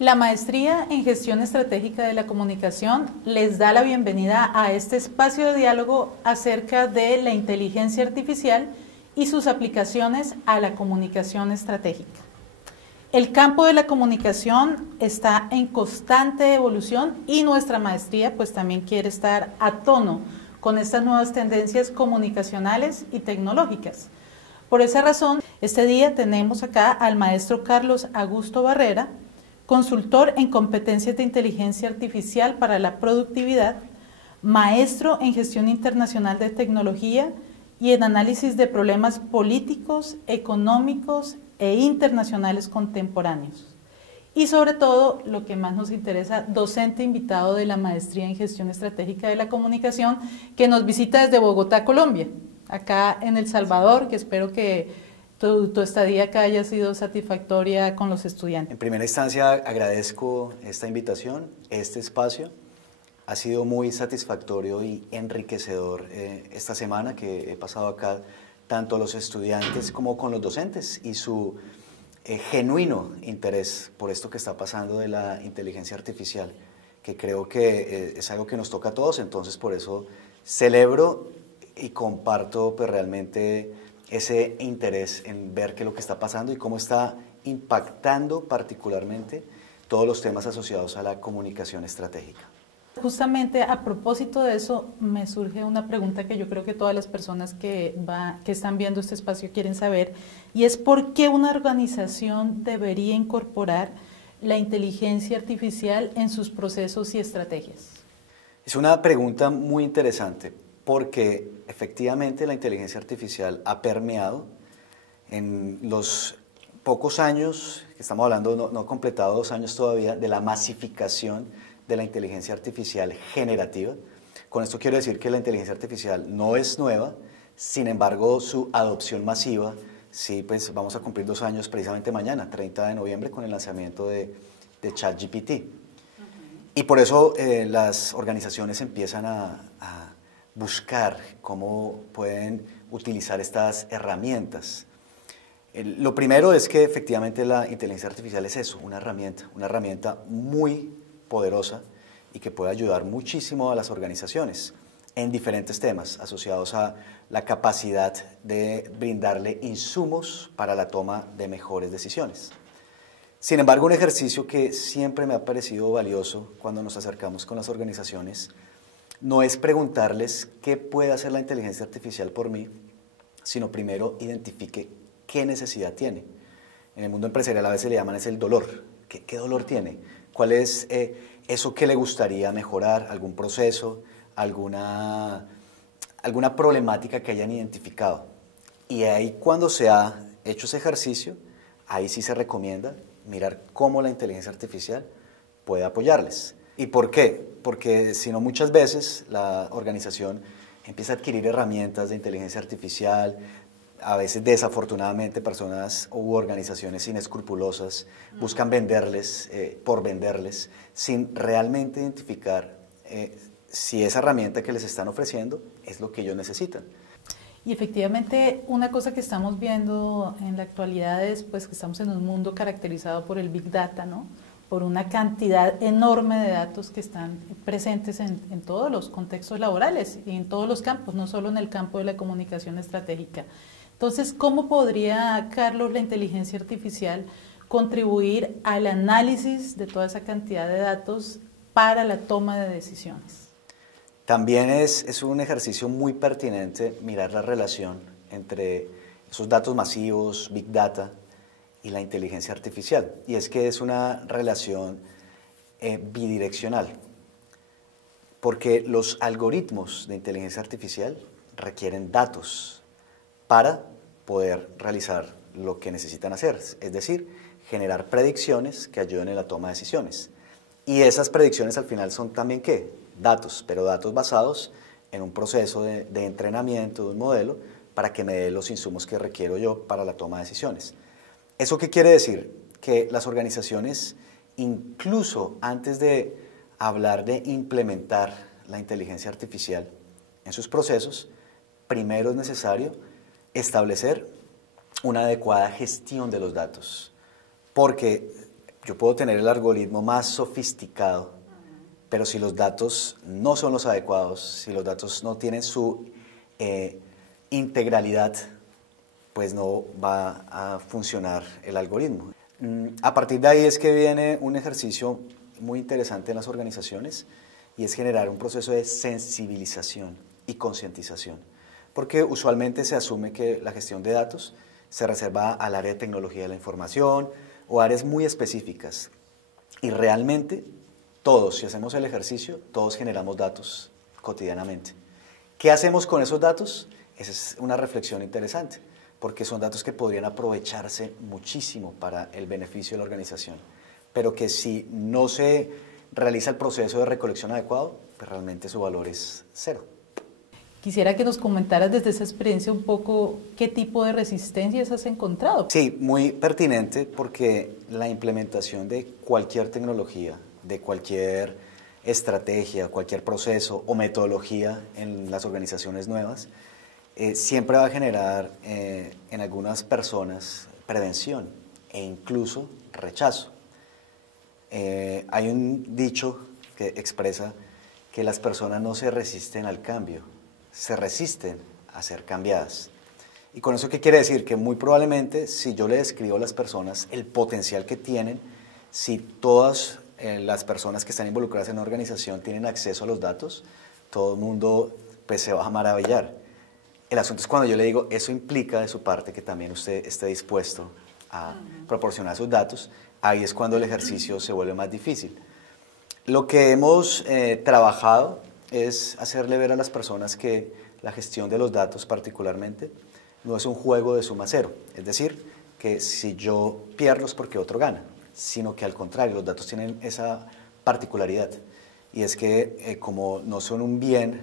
La Maestría en Gestión Estratégica de la Comunicación les da la bienvenida a este espacio de diálogo acerca de la inteligencia artificial y sus aplicaciones a la comunicación estratégica. El campo de la comunicación está en constante evolución y nuestra maestría pues también quiere estar a tono con estas nuevas tendencias comunicacionales y tecnológicas. Por esa razón, este día tenemos acá al maestro Carlos Augusto Barrera, consultor en competencias de inteligencia artificial para la productividad, maestro en gestión internacional de tecnología y en análisis de problemas políticos, económicos e internacionales contemporáneos. Y sobre todo, lo que más nos interesa, docente invitado de la Maestría en Gestión Estratégica de la Comunicación, que nos visita desde Bogotá, Colombia, acá en El Salvador, que espero que tu estadía acá haya sido satisfactoria con los estudiantes. En primera instancia agradezco esta invitación, este espacio. Ha sido muy satisfactorio y enriquecedor esta semana que he pasado acá, tanto los estudiantes como con los docentes y su genuino interés por esto que está pasando de la inteligencia artificial, que creo que es algo que nos toca a todos, entonces por eso celebro y comparto pues, realmente ese interés en ver qué es lo que está pasando y cómo está impactando particularmente todos los temas asociados a la comunicación estratégica. Justamente a propósito de eso me surge una pregunta que yo creo que todas las personas que están viendo este espacio quieren saber, y es ¿por qué una organización debería incorporar la inteligencia artificial en sus procesos y estrategias? Es una pregunta muy interesante porque efectivamente la inteligencia artificial ha permeado en los pocos años, que estamos hablando, no completado 2 años todavía, de la masificación de la inteligencia artificial generativa. Con esto quiero decir que la inteligencia artificial no es nueva, sin embargo su adopción masiva, sí, pues vamos a cumplir 2 años precisamente mañana, 30 de noviembre, con el lanzamiento de ChatGPT. Y por eso las organizaciones empiezan a buscar cómo pueden utilizar estas herramientas. Lo primero es que efectivamente la inteligencia artificial es eso, una herramienta muy poderosa y que puede ayudar muchísimo a las organizaciones en diferentes temas asociados a la capacidad de brindarle insumos para la toma de mejores decisiones. Sin embargo, un ejercicio que siempre me ha parecido valioso cuando nos acercamos con las organizaciones no es preguntarles qué puede hacer la inteligencia artificial por mí, sino primero identifique qué necesidad tiene. En el mundo empresarial a veces le llaman el dolor. ¿Qué dolor tiene? ¿Cuál es eso que le gustaría mejorar? ¿Algún proceso? ¿Alguna problemática que hayan identificado? Y ahí cuando se ha hecho ese ejercicio, ahí sí se recomienda mirar cómo la inteligencia artificial puede apoyarles. ¿Y por qué? Porque si no muchas veces la organización empieza a adquirir herramientas de inteligencia artificial, a veces desafortunadamente personas u organizaciones inescrupulosas buscan venderles por venderles sin realmente identificar si esa herramienta que les están ofreciendo es lo que ellos necesitan. Y efectivamente una cosa que estamos viendo en la actualidad es pues, que estamos en un mundo caracterizado por el Big Data, ¿no? Por una cantidad enorme de datos que están presentes en todos los contextos laborales y en todos los campos, no solo en el campo de la comunicación estratégica. Entonces, ¿cómo podría, Carlos, la inteligencia artificial contribuir al análisis de toda esa cantidad de datos para la toma de decisiones? También es un ejercicio muy pertinente mirar la relación entre esos datos masivos, Big Data, y la inteligencia artificial. Y es que es una relación bidireccional, porque los algoritmos de inteligencia artificial requieren datos para poder realizar lo que necesitan hacer, es decir, generar predicciones que ayuden en la toma de decisiones. Y esas predicciones al final son también, ¿qué? Datos, pero datos basados en un proceso de entrenamiento de un modelo para que me dé los insumos que requiero yo para la toma de decisiones. ¿Eso qué quiere decir? Que las organizaciones, incluso antes de hablar de implementar la inteligencia artificial en sus procesos, primero es necesario establecer una adecuada gestión de los datos, porque yo puedo tener el algoritmo más sofisticado, pero si los datos no son los adecuados, si los datos no tienen su integralidad, pues no va a funcionar el algoritmo. A partir de ahí es que viene un ejercicio muy interesante en las organizaciones y es generar un proceso de sensibilización y concientización, porque usualmente se asume que la gestión de datos se reserva al área de tecnología de la información o áreas muy específicas y realmente todos, si hacemos el ejercicio, todos generamos datos cotidianamente. ¿Qué hacemos con esos datos? Esa es una reflexión interesante, porque son datos que podrían aprovecharse muchísimo para el beneficio de la organización, pero que si no se realiza el proceso de recolección adecuado, pues realmente su valor es cero. Quisiera que nos comentaras desde esa experiencia un poco qué tipo de resistencias has encontrado. Sí, muy pertinente porque la implementación de cualquier tecnología, de cualquier estrategia, cualquier proceso o metodología en las organizaciones nuevas, siempre va a generar en algunas personas prevención e incluso rechazo. Hay un dicho que expresa que las personas no se resisten al cambio, se resisten a ser cambiadas. ¿Y con eso qué quiere decir? Que muy probablemente si yo le describo a las personas el potencial que tienen, si todas las personas que están involucradas en la organización tienen acceso a los datos, todo el mundo pues, se va a maravillar. El asunto es cuando yo le digo, eso implica de su parte que también usted esté dispuesto a proporcionar sus datos, ahí es cuando el ejercicio se vuelve más difícil. Lo que hemos trabajado es hacerle ver a las personas que la gestión de los datos particularmente no es un juego de suma cero, es decir, que si yo pierdo es porque otro gana, sino que al contrario, los datos tienen esa particularidad y es que como no son un bien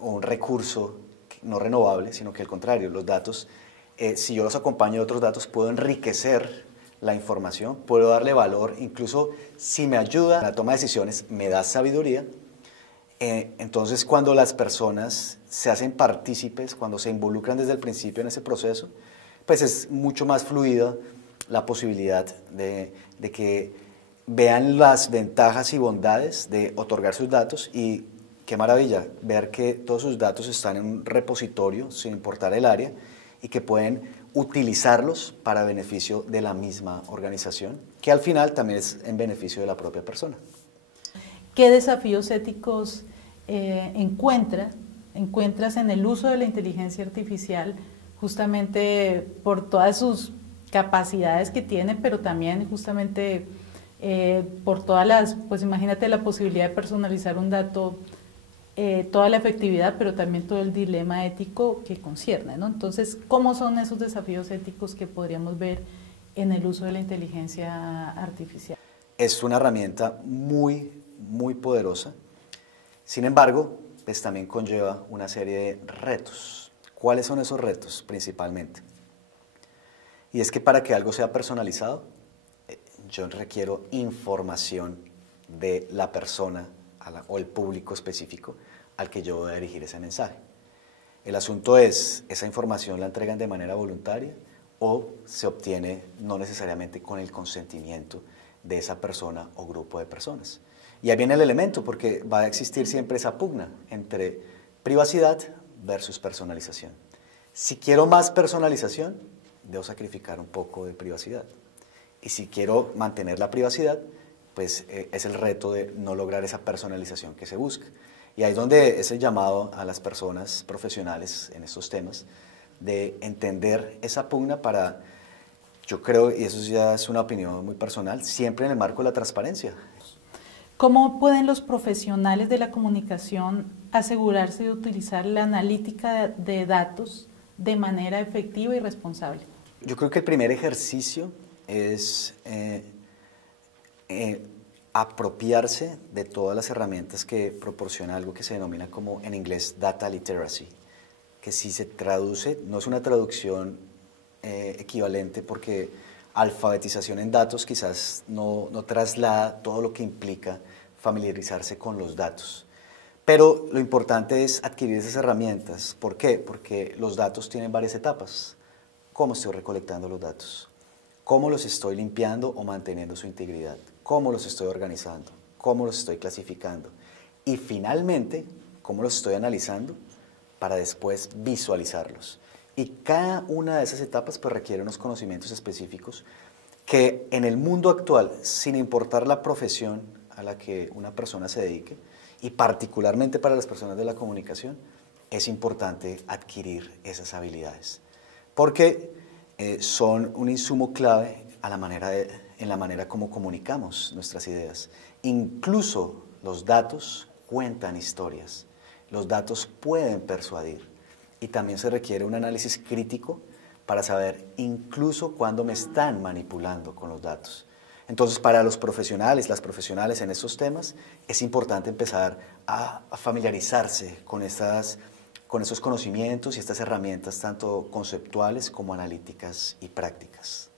o un recurso no renovable, sino que al contrario, los datos, si yo los acompaño de otros datos, puedo enriquecer la información, puedo darle valor, incluso si me ayuda en la toma de decisiones, me da sabiduría. Entonces, cuando las personas se hacen partícipes, cuando se involucran desde el principio en ese proceso, pues es mucho más fluida la posibilidad de que vean las ventajas y bondades de otorgar sus datos y qué maravilla ver que todos sus datos están en un repositorio, sin importar el área, y que pueden utilizarlos para beneficio de la misma organización, que al final también es en beneficio de la propia persona. ¿Qué desafíos éticos encuentras en el uso de la inteligencia artificial justamente por todas sus capacidades que tiene, pero también justamente por todas las, pues imagínate la posibilidad de personalizar un dato, toda la efectividad, pero también todo el dilema ético que concierne, ¿no? Entonces, ¿cómo son esos desafíos éticos que podríamos ver en el uso de la inteligencia artificial? Es una herramienta muy poderosa. Sin embargo, pues también conlleva una serie de retos. ¿Cuáles son esos retos principalmente? Y es que para que algo sea personalizado, yo requiero información de la persona o el público específico al que yo voy a dirigir ese mensaje. El asunto es, ¿esa información la entregan de manera voluntaria o se obtiene no necesariamente con el consentimiento de esa persona o grupo de personas? Y ahí viene el elemento, porque va a existir siempre esa pugna entre privacidad versus personalización. Si quiero más personalización, debo sacrificar un poco de privacidad. Y si quiero mantener la privacidad, pues es el reto de no lograr esa personalización que se busca. Y ahí es donde es el llamado a las personas profesionales en estos temas, de entender esa pugna para, yo creo, y eso ya es una opinión muy personal, siempre en el marco de la transparencia. ¿Cómo pueden los profesionales de la comunicación asegurarse de utilizar la analítica de datos de manera efectiva y responsable? Yo creo que el primer ejercicio es apropiarse de todas las herramientas que proporciona algo que se denomina como en inglés data literacy, que si se traduce, no es una traducción equivalente porque alfabetización en datos quizás no traslada todo lo que implica familiarizarse con los datos. Pero lo importante es adquirir esas herramientas. ¿Por qué? Porque los datos tienen varias etapas. ¿Cómo estoy recolectando los datos? cómo los estoy limpiando o manteniendo su integridad, cómo los estoy organizando, cómo los estoy clasificando y finalmente cómo los estoy analizando para después visualizarlos. Y cada una de esas etapas pues, requiere unos conocimientos específicos que en el mundo actual, sin importar la profesión a la que una persona se dedique, y particularmente para las personas de la comunicación, es importante adquirir esas habilidades, porque son un insumo clave en la manera como comunicamos nuestras ideas. Incluso los datos cuentan historias, los datos pueden persuadir y también se requiere un análisis crítico para saber incluso cuándo me están manipulando con los datos. Entonces, para los profesionales, las profesionales en estos temas, es importante empezar a familiarizarse con esos conocimientos y estas herramientas, tanto conceptuales como analíticas y prácticas.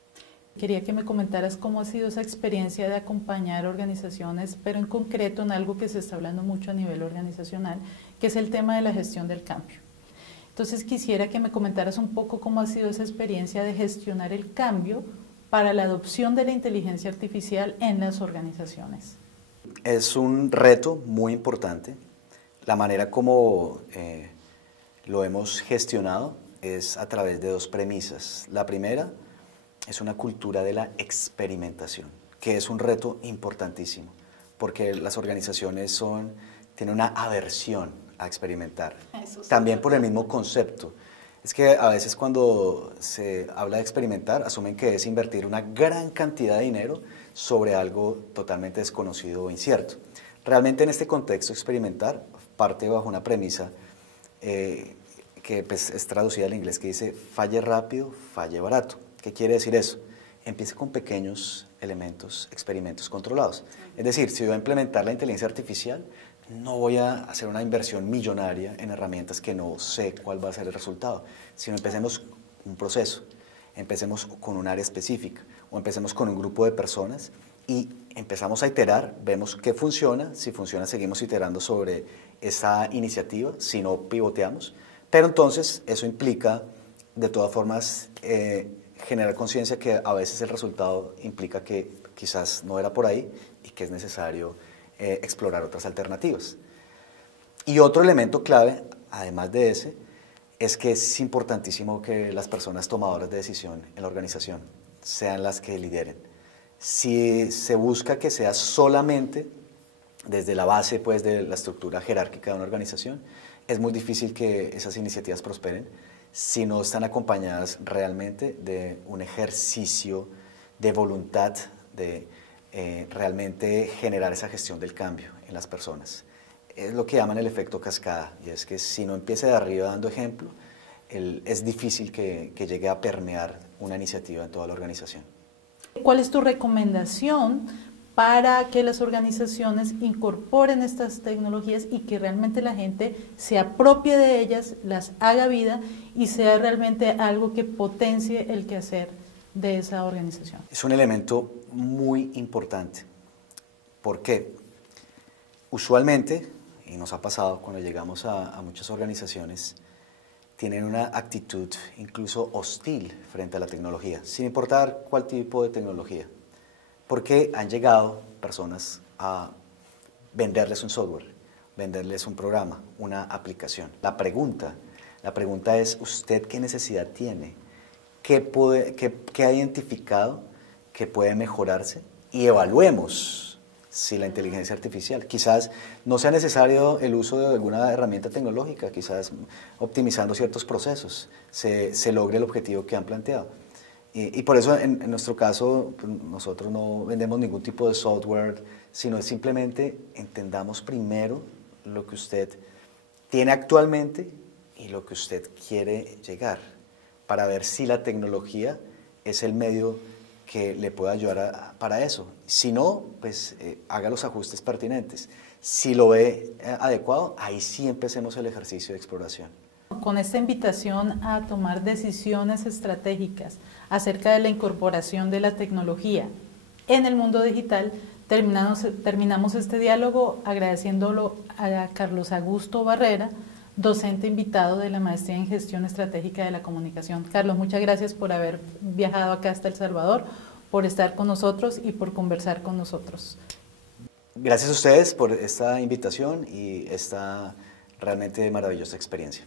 Quería que me comentaras cómo ha sido esa experiencia de acompañar organizaciones, pero en concreto en algo que se está hablando mucho a nivel organizacional, que es el tema de la gestión del cambio. Entonces quisiera que me comentaras un poco cómo ha sido esa experiencia de gestionar el cambio para la adopción de la inteligencia artificial en las organizaciones. Es un reto muy importante. La manera como lo hemos gestionado es a través de dos premisas. La primera es una cultura de la experimentación, que es un reto importantísimo, porque las organizaciones tienen una aversión a experimentar, también por el mismo concepto. Es que a veces cuando se habla de experimentar, asumen que es invertir una gran cantidad de dinero sobre algo totalmente desconocido o incierto. Realmente en este contexto experimentar parte bajo una premisa que pues, es traducida al inglés que dice falle rápido, falle barato. ¿Qué quiere decir eso? Empiece con pequeños elementos, experimentos controlados. Es decir, si voy a implementar la inteligencia artificial, no voy a hacer una inversión millonaria en herramientas que no sé cuál va a ser el resultado, sino empecemos un proceso, empecemos con un área específica o empecemos con un grupo de personas y empezamos a iterar, vemos qué funciona, si funciona seguimos iterando sobre esa iniciativa, si no pivoteamos, pero entonces eso implica de todas formas generar conciencia que a veces el resultado implica que quizás no era por ahí y que es necesario explorar otras alternativas. Y otro elemento clave, además de ese, es que es importantísimo que las personas tomadoras de decisión en la organización sean las que lideren. Si se busca que sea solamente desde la base pues, de la estructura jerárquica de una organización, es muy difícil que esas iniciativas prosperen si no están acompañadas realmente de un ejercicio de voluntad de realmente generar esa gestión del cambio en las personas. Es lo que llaman el efecto cascada, y es que si no empieza de arriba dando ejemplo, es difícil que llegue a permear una iniciativa en toda la organización. ¿Cuál es tu recomendación para que las organizaciones incorporen estas tecnologías y que realmente la gente se apropie de ellas, las haga vida y sea realmente algo que potencie el quehacer de esa organización? Es un elemento muy importante. ¿Por qué? Usualmente, y nos ha pasado cuando llegamos a muchas organizaciones, tienen una actitud incluso hostil frente a la tecnología, sin importar cuál tipo de tecnología, porque han llegado personas a venderles un software, venderles un programa, una aplicación. La pregunta es, ¿usted qué necesidad tiene? ¿Qué ha identificado que puede mejorarse? Y evaluemos si la inteligencia artificial, quizás no sea necesario el uso de alguna herramienta tecnológica, quizás optimizando ciertos procesos, se logre el objetivo que han planteado. Y por eso en nuestro caso pues, nosotros no vendemos ningún tipo de software, sino simplemente entendamos primero lo que usted tiene actualmente y lo que usted quiere llegar, para ver si la tecnología es el medio que le pueda ayudar para eso. Si no, pues haga los ajustes pertinentes. Si lo ve adecuado, ahí sí empecemos el ejercicio de exploración. Con esta invitación a tomar decisiones estratégicas acerca de la incorporación de la tecnología en el mundo digital, terminamos este diálogo agradeciéndolo a Carlos Augusto Barrera, docente invitado de la Maestría en Gestión Estratégica de la Comunicación. Carlos, muchas gracias por haber viajado acá hasta El Salvador, por estar con nosotros y por conversar con nosotros. Gracias a ustedes por esta invitación y esta realmente maravillosa experiencia.